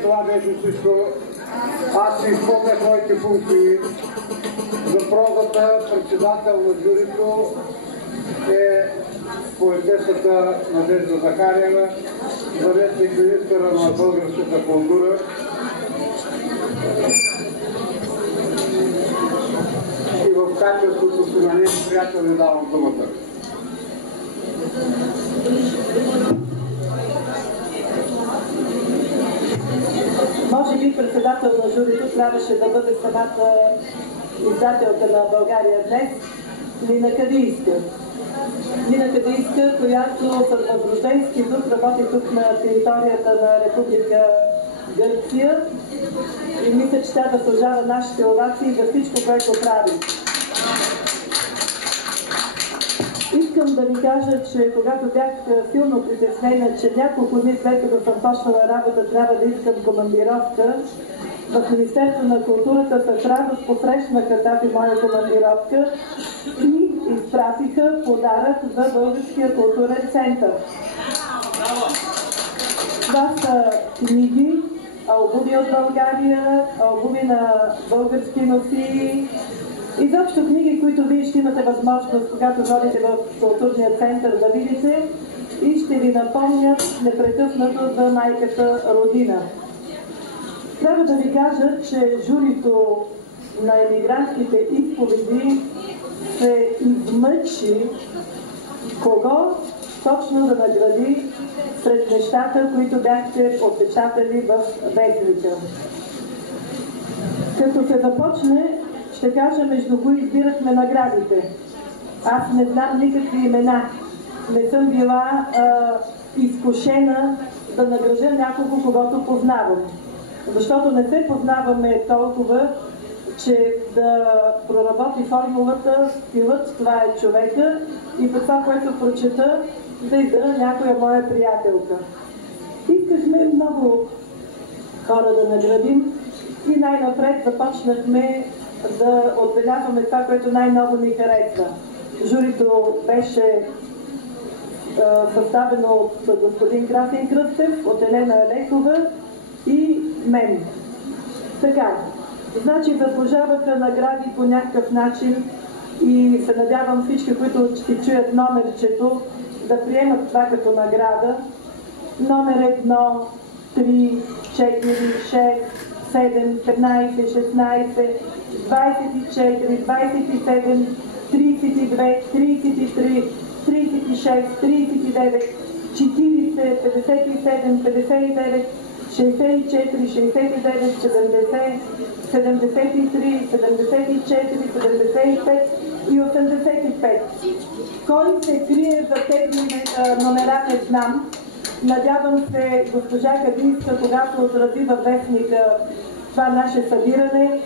Това беше всичко. Аз си изпълнях моите функции. За прозата председател на журито е поетесата Надежда Захариева, заместник министъра на българската култура. И в качеството си на нейни приятели давам думата. Може би председател на журито трябваше да бъде самата издателка на България днес, Нина Кадийска. Нина Кадийска, която с възрожденски дух работи тук на територията на Република Гърция и мисля, че тя заслужава нашите овации за всичко, което прави. Искам да ви кажа, че когато бях силно притеснена, че няколко дни след като съм почнала работа, трябва да искам командировка, в Министерство на културата с радост посрещнаха тази моя командировка и изпратиха подарък за Българския културен център. Това са книги, албуми от България, албуми на български носии, изобщо книги, които вие ще имате възможност, когато ходите в културния център, да видите и ще ви напомнят непрекъснато за майката родина. Трябва да ви кажа, че журито на емигрантските изповеди се измъчи кого точно да награди сред нещата, които бяхте отпечатали в вестника. Като се започне, ще кажа между кои избирахме наградите. Аз не знам никакви имена. Не съм била изкушена да нагража някого, когото познавам. Защото не се познаваме толкова, че да проработи формулата, стилът, това е човека и по това, което прочета, да избера някоя моя приятелка. Искахме много хора да наградим и най-напред започнахме да отбелязваме това, което най-много ни харесва. Журито беше съставено от господин Красен Кръстев, от Елена Алекова и мен. Така, значи заслужаваха награди по някакъв начин и се надявам всички, които ще чуят номерчето, да приемат това като награда. Номер 1, 3, 4, 6, 7, 15, 16, 24, 27, 32, 33, 36, 39, 40, 57, 59, 64, 69, 70, 73, 74, 75 и 85. Кой се крие за тези номера, не знам. Надявам се госпожа Кадийска, когато отрази във вестника това наше събиране,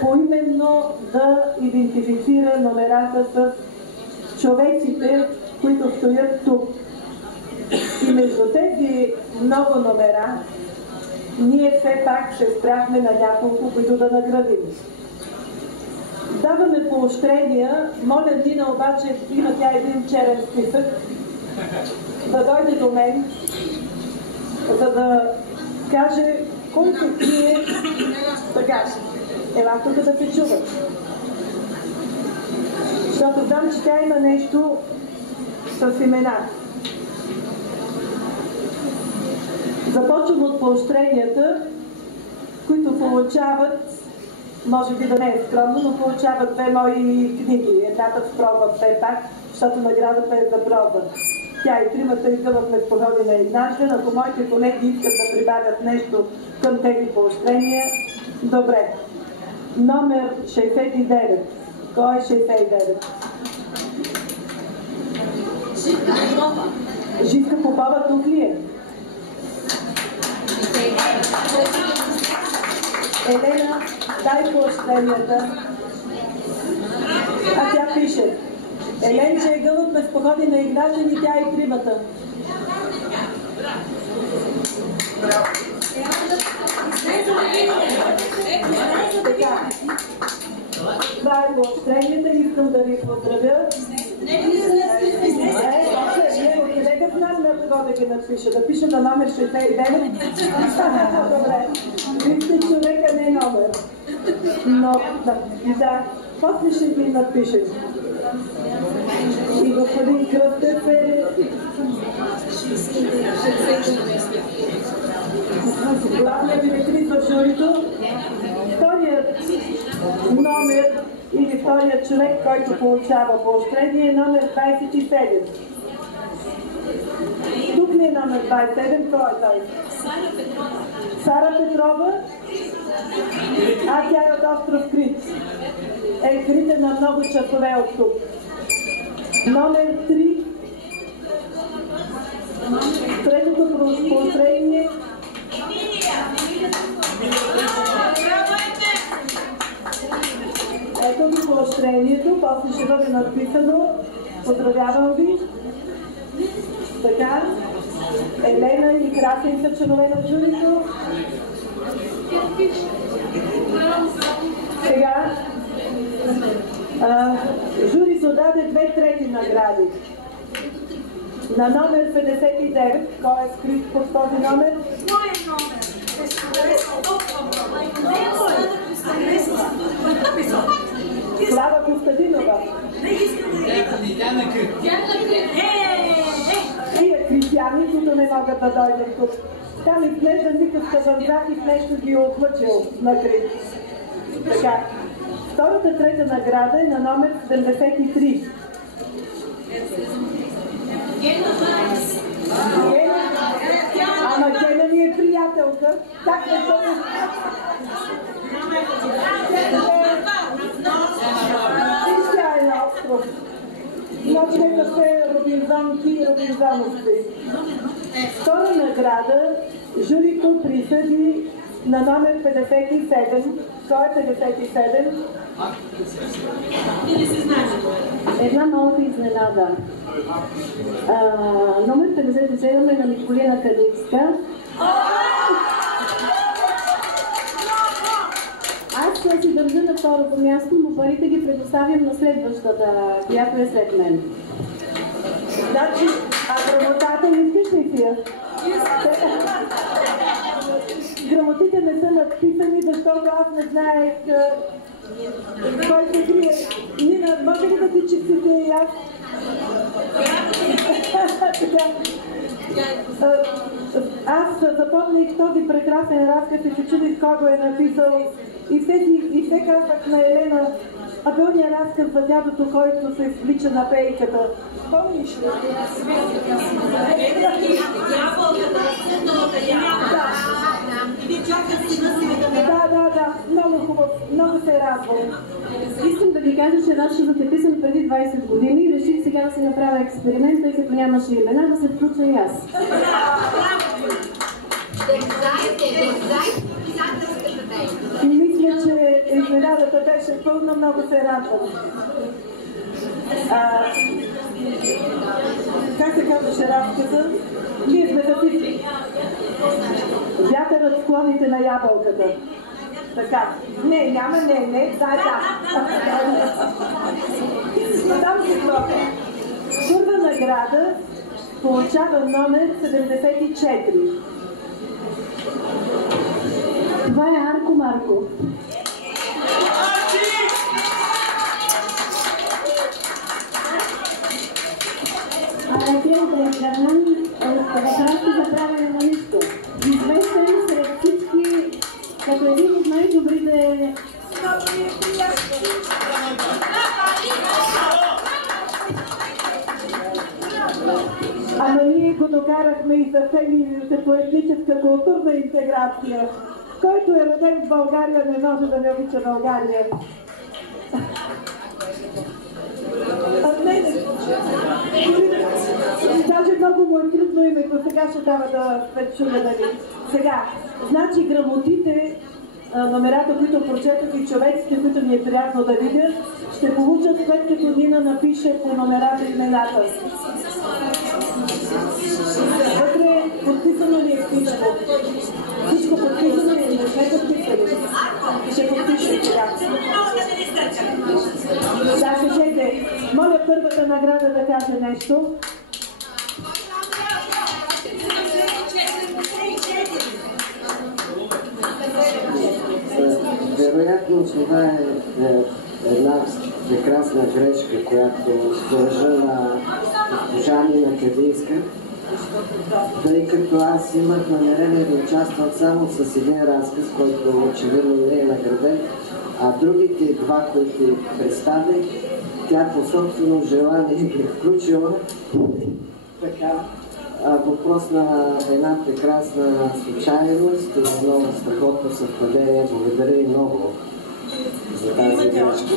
поименно да идентифицира номерата с човеците, които стоят тук. И между тези много номера, ние все пак се спряхме на няколко, които да наградим. Даваме поощрения. Моля Нина, обаче има тя един черен списък, да дойде до мен, за да каже кой се крие така. Ела тук да се чува. Защото знам, че тя има нещо с имена. Започвам от поощренията, които получават, може би да не е скромно, но получават две мои книги. Едната в проба все пак, защото наградата е за проба. Тя и тримата изгъвахме с погоди на еднажден. Ако моите колеги искат да прибавят нещо към тези поощрения, добре. Номер 69. Кой е 69? Живка Попова. Живка Попова тук ли е? Елена, дай поощренията. А тя пише. Еленче е гълъб без погоди на играчен и тя и тримата. Така. Това е поощренията. Искам да ви поздравя. Нека знам на кого да ги напиша? Да пиша на номер 69? Добре. Вие сте човека, не номер. Но, да, после ще ги напишем. И господин Кръстев е... главният билетрит в журито. Вторият номер или вторият човек, който получава поощрение, е номер 27. Тук не е номер 27, кой е той? Сара Петрова, а тя е от остров Крит. Е Крит на много часове от тук. Номер 3. Третото поощрение. Ето ви поощрението, после ще бъде надписано. Поздравявам ви. Така, Елена и Красен са членове на журито. Сега, журито даде 2/3 награди. На номер 59, кой е скрит под този номер? Моят номер. Слава Костадинова. Тия критяни, които не могат да дойдат тук. Там изглежда никакъв каванзак и в нещо ги е отлъчил на Крит. Така. Втората трета награда е на номер 73. Ама Гена ми е приятелка. Как не това? Тя е на остров. Ночне кафе Робинзонки и Робинзоновци. Втора награда журито присъди на номер 57. Кой е 57? Една малка изненада. Номер 57 е на Николина Калинска. Аз си държа на второто място, но парите ги предоставям на следващата, която е след мен. Значи, грамотата не искаш ли си я? Грамотите не са надписани, защото аз не знаех кой се крие. Нина, може ли да ти честите и аз? Аз запомних този прекрасен разказ и се чудих кой го е написал. И все казах на Елена, а пълният разказ за дядото, който се влича на пейката. Помниш ли? Да, много хубаво, много се радвам. Искам да ви кажа, че разказът е писан преди 20 години и реших сега да си направя експеримент, тъй като нямаше имена, да се включа и аз. Мисля, че изненадата беше пълна, много се радвам. Как се казваше разказа? Ние сме записали. Вятърът склоните на ябълката. Така. Не, няма не. Да. Там се това. Първа награда получава номер 74. Това е Арко Марко. Филм Бенджамин от въпроси за правене на нищо. Известен сред всички като един от най-добрите... Ама ние го докарахме и за целите по етническа културна интеграция. Който е роден в България, не може да не обича България. Даже много му е трудно името, сега ще дава да чуя дали. Сега, значи грамотите, номерата, които прочетох и човеците, които ми е приятно да видя, ще получат след като Нина напише по номерата имената. Вътре подписано ли е всичко? Всичко подписано ли? Не сме подписали. Ще подпише сега. Да, кажете. Моля първата награда да каже нещо. Вероятно това е една прекрасна грешка, която дължа на госпожа Нина Кадийска, тъй като аз имах намерение да участвам само с един разказ, който очевидно не е награден, а другите два, които представих, тя по собствено желание ги е включила. Така, въпрос на една прекрасна случайност и едно страхотно съвпадение. Благодаря ви много за тази грешка.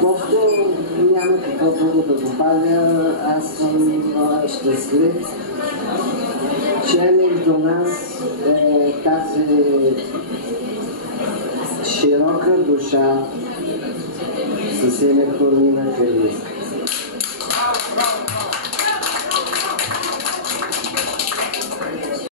Просто няма какво друго да добавя. Аз съм щастлив, че между нас е тази широка душа с името Нина Кадийска.